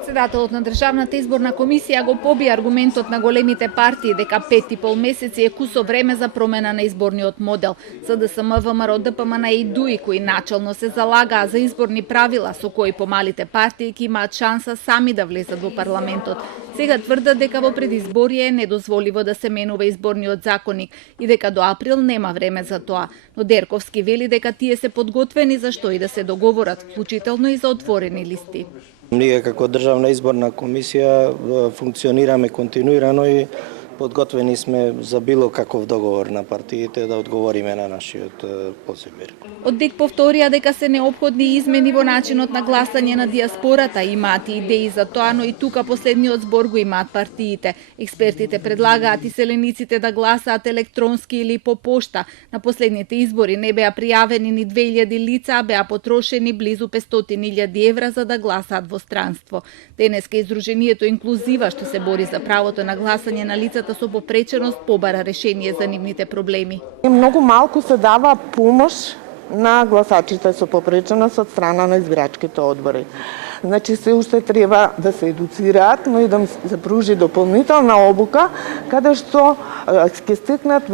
Председателот на Државната изборна комисија го поби аргументот на големите партии дека 5,5 месеци е кусо време за промена на изборниот модел. СДСМ, ВМРО, ДПМН и ДУИ, кои начално се залагаа за изборни правила со кои помалите партии ќе имаат шанса сами да влезат во парламентот. Сега тврдат дека во предизборие е недозволиво да се менува изборниот законник и дека до април нема време за тоа. Но Дерковски вели дека тие се подготвени за што и да се договорат, вклучително и за отворени листи. Ние како Државна изборна комисија функционираме континуирано и подготвени сме за било каков договор на партиите да одговориме на нашиот позив. Од ДЕК повторија дека се неопходни измени во начинот на гласање на диаспората, имаат и идеи за тоа, но и тука последниот збор го имаат партиите. Експертите предлагаат иселениците да гласаат електронски или по пошта. На последните избори не беа пријавени ни 2000 лица, а беа потрошени близу 500.000 евра за да гласаат во странство. Денеска издруженијето Инклузива, што се бори за правото на гласање на лицата со попреченост, побара решение за нивните проблеми. Многу малку се дава помош на гласачите со попреченост од страна на избирачките одбори. Значи се уште треба да се едуцираат, но и да се пружи дополнителна обука каде што ќе стекнат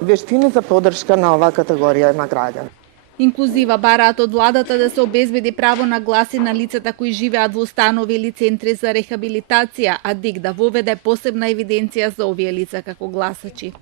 вештини за поддршка на оваа категорија на граѓани. Инклузива бараат од владата да се обезбеди право на гласи на лицата кои живеат во станови или центри за рехабилитација, а ДИК да воведе посебна евиденција за овие лица како гласачи.